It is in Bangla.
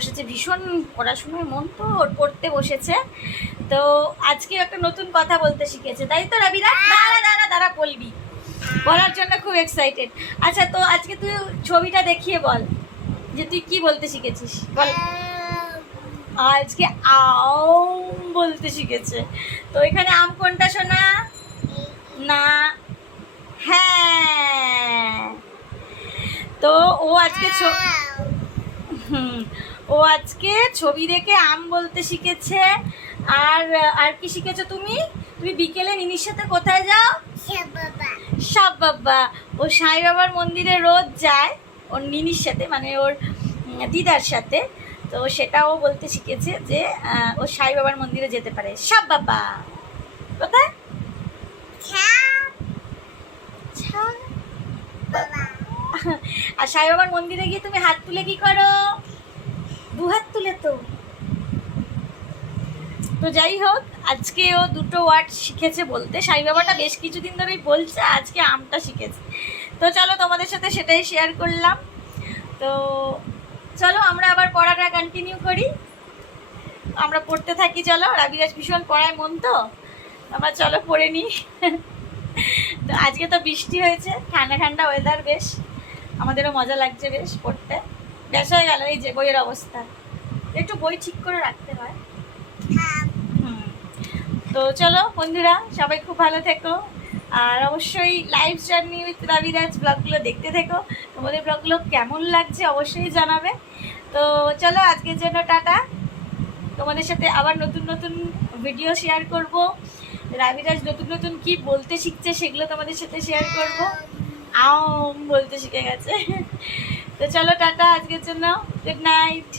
বসেছে, ভীষণ পড়াশোনায় মন তো ওর, পড়তে বসেছে। তো আজকে একটা নতুন কথা বলতে শিখেছে, তাই তো রাবিরা? দাঁড়া দাঁড়া দাঁড়া, বলবি, বলার জন্য খুব এক্সাইটেড। আচ্ছা, তো আজকে তুই ছবিটা দেখিয়ে বল যে তুই কি বলতে শিখেছিস, বল। আজকে আম বলতে শিখেছে। তো এখানে আম কোনটা শোনা? না, হ্যাঁ। তো ও আজকে ও আজকে ছবি দেখে আম বলতে শিখেছে। আর আর কি শিখেছো তুমি? তুমি বিকেলে নিনির সাথে কোথায় যাও? সব বাবা। ও সাই বাবার মন্দিরে রোজ যায় ওর নিনির সাথে, মানে ওর দিদার সাথে। তো সেটাও বলতে শিখেছে যে ও সাই বাবার মন্দিরে যেতে পারে। সব বাবা কোথায়? আর সাই বাবার মন্দিরে গিয়ে তুমি হাত তুলে কি করো? দু হাত তুলে। তো তো যাই হোক, আজকে ও দুটো ওয়ার্ড শিখেছে বলতে। সাই বাবাটা বেশ কিছুদিন ধরেই বলছে, আজকে আমটা শিখেছে। তো চলো, তোমাদের সাথে সেটাই শেয়ার করলাম। তো চলো আমরা আবার পড়াটা কন্টিনিউ করি, আমরা পড়তে থাকি। চলো, রাবিরাজ ভীষণ পড়ায় মন, তো আমরা চলো পড়ে নিই। তো আজকে তো বৃষ্টি হয়েছে, ঠান্ডা ঠান্ডা ওয়েদার, বেশ আমাদেরও মজা লাগছে বেশ পড়তে। বেশ হয়ে গেল এই যে বইয়ের অবস্থা, একটু বই ঠিক করে রাখতে হয়। তো চলো বন্ধুরা, সবাই খুব ভালো থেকো। আর অবশ্যই লাইভ জার্নি উইথ রাবিরাজ ব্লগগুলো দেখতে থেকো। তোমাদের ব্লগগুলো কেমন লাগছে অবশ্যই জানাবে। তো চলো, আজকের জন্য টাটা। তোমাদের সাথে আবার নতুন নতুন ভিডিও শেয়ার করব। রাবিরাজ নতুন নতুন কি বলতে শিখছে সেগুলো তোমাদের সাথে শেয়ার করব। আম বলতে শিখে গেছে। তো চলো টাটা, আজকের জন্য গুড নাইট।